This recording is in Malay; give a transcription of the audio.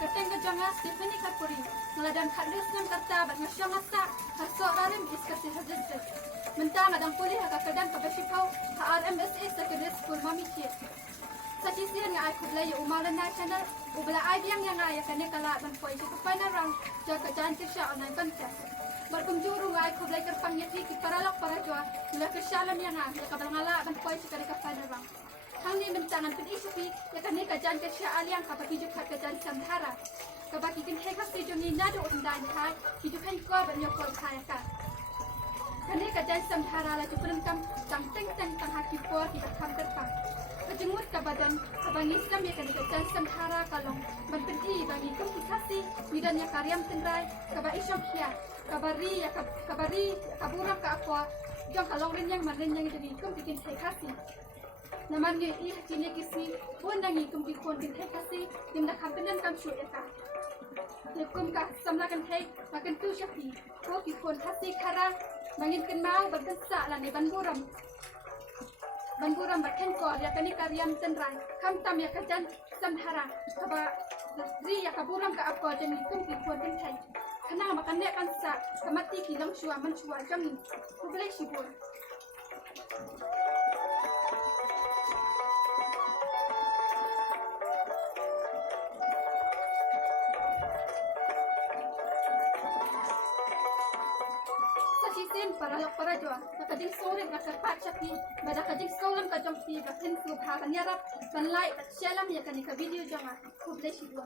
keteng ke jangan Stephanie Kapuri ngeladan kadis nam kata bat ngasyang asa haso rarim iskasi hazid mentang adang pulih kadang kabashikau HRMSA secondary school mami cik Sachisian nga ay kublay umalan na channel ubala ay biyang nga ay kanya kala ban poy sa panarang jaga janti siya online contest berpenjuru nga ay kublay kerpang yati ki paralak para jwa la kesyalam yang nga kabal ngala ban poy sa kanya panarang hang ni mentangan pin isupi ya kanya ka jan siya aliang kapaki juk ka jan samhara kabaki kin heka si joni nado undan kai ki juk kan ko ban yokol kaya ka kanya ka jan samhara la juk kam tang teng tang tang hakipor ki kam kerpang Kejengut ke badan Abang Islam ya kena kejan samhara kalong Berpenti bagi kemikasi Midan ya karyam tendrai Kaba isyok ya Kabari ya kabari Kaburam ke apa Jom kalong rin yang marin yang jadi Kum bikin kekasi Naman ya ih kini kisni Pun nangi kum bikin kekasi Dim nak hampenan kam syuk ya ka Kum ka samlakan kek Makan tu syakti Ko bikin kasi kara Mangin kenmau berdesak lah ni banburam Banburam berken ko ya kani karyam tenrai kam tam ya kajan samhara kaba ri ya kaburam ka apa jani kum ki ko den thai kana makan ne kan sa kamati ki lang shua man shua jami ko ble shibur para jua nakading sore nakapag syakti bada kading solam ka jong pi batin su bha kanyara kan like share lam ya kan ka video jama ko ble shibur